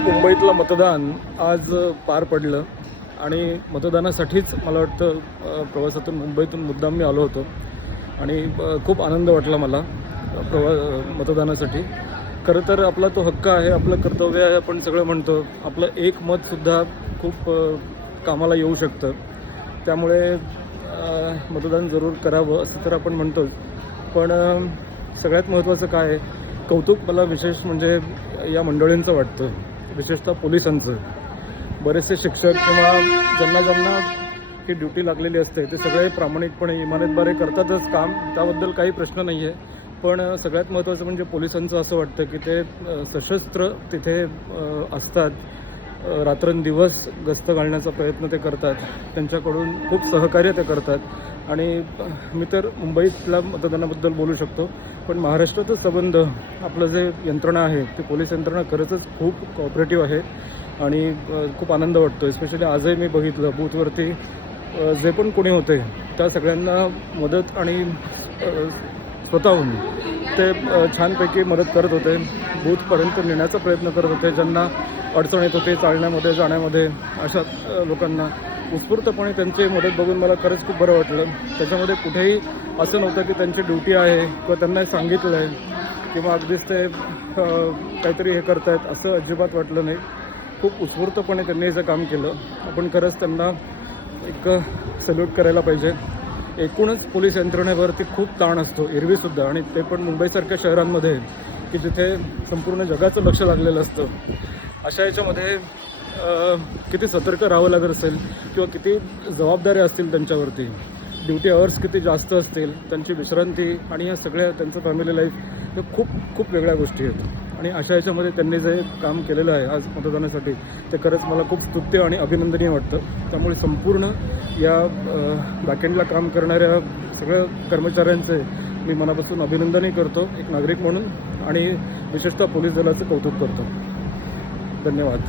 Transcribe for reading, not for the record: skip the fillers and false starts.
मुंबईतलं मतदान आज पार पडलं आणि मतदानासाठीच मला वाटतं प्रवासातून मुंबईतून मुद्दाम मी आलो होतो आणि खूप आनंद वाटला मला मतदानासाठी. खरं तर आपला तो हक्क आहे, आपलं कर्तव्य आहे, आपण सगळं म्हणतो. आपलं एक मतसुद्धा खूप कामाला येऊ शकतं. त्यामुळे मतदान जरूर करावं असं तर आपण म्हणतोच. पण सगळ्यात महत्त्वाचं काय आहे, कौतुक मला विशेष म्हणजे या मंडळींचं वाटतं, विशेषतः पोलिसांचं. बरेचसे शिक्षक किंवा ज्यांना ही ड्युटी लागलेली असते ते सगळे प्रामाणिकपणे इमानतदारी करतातच काम, त्याबद्दल काही प्रश्न नाही आहे. पण सगळ्यात महत्त्वाचं म्हणजे पोलिसांचं असं वाटतं की ते सशस्त्र तिथे असतात, रात्रंदिवस गस्त घालण्याचा प्रयत्न ते करतात, त्यांच्याकडून खूप सहकार्य ते करतात. आणि मी तर मुंबईतल्या मतदानाबद्दल बोलू शकतो, पण महाराष्ट्रातच संबंध आपलं जे यंत्रणा आहे ती पोलीस यंत्रणा खरंच खूप कॉपरेटिव्ह आहे आणि खूप आनंद वाटतो. स्पेशली आजही मी बघितलं बूथवरती जे पण कोणी होते त्या सगळ्यांना मदत आणि स्वतःहून ते छानपैकी मदत करत होते, बूथपर्यंत नेण्याचा प्रयत्न करत होते. ज्यांना अडचण येत होते चालण्यामध्ये जाण्यामध्ये अशा लोकांना उत्स्फूर्तपणे त्यांची मदत बघून मला खरंच खूप बरं वाटलं. त्याच्यामध्ये कुठेही असं नव्हतं की त्यांची ड्युटी आहे किंवा त्यांना सांगितलं आहे किंवा अगदीच ते काहीतरी हे करतायत असं अजिबात वाटलं नाही. खूप उत्स्फूर्तपणे त्यांनी याचं काम केलं. आपण खरंच त्यांना एक सल्यूट करायला पाहिजे. एकूणच पोलीस यंत्रणेवरती खूप ताण असतो एरवीसुद्धा, आणि ते पण मुंबईसारख्या शहरांमध्ये की जिथे संपूर्ण जगाचं लक्ष लागलेलं असतं. अशा याच्यामध्ये किती सतर्क राहावं लागत असेल किंवा किती जबाबदाऱ्या असतील त्यांच्यावरती, ड्युटी अवर्स किती जास्त असतील, त्यांची विश्रांती आणि या सगळ्या त्यांचं फॅमिली लाईफ, हे खूप खूप वेगळ्या गोष्टी आहेत. आणि अशा याच्यामध्ये त्यांनी जे काम केलेलं आहे आज मतदानासाठी ते खरंच मला खूप स्तुत्य आणि अभिनंदनीय वाटतं. त्यामुळे संपूर्ण या बॅकएंडला काम करणाऱ्या सगळ्या कर्मचाऱ्यांचे मी मनापासून अभिनंदनही करतो एक नागरिक म्हणून, आणि विशेषतः पोलीस दलाचं कौतुक करतो. धन्यवाद.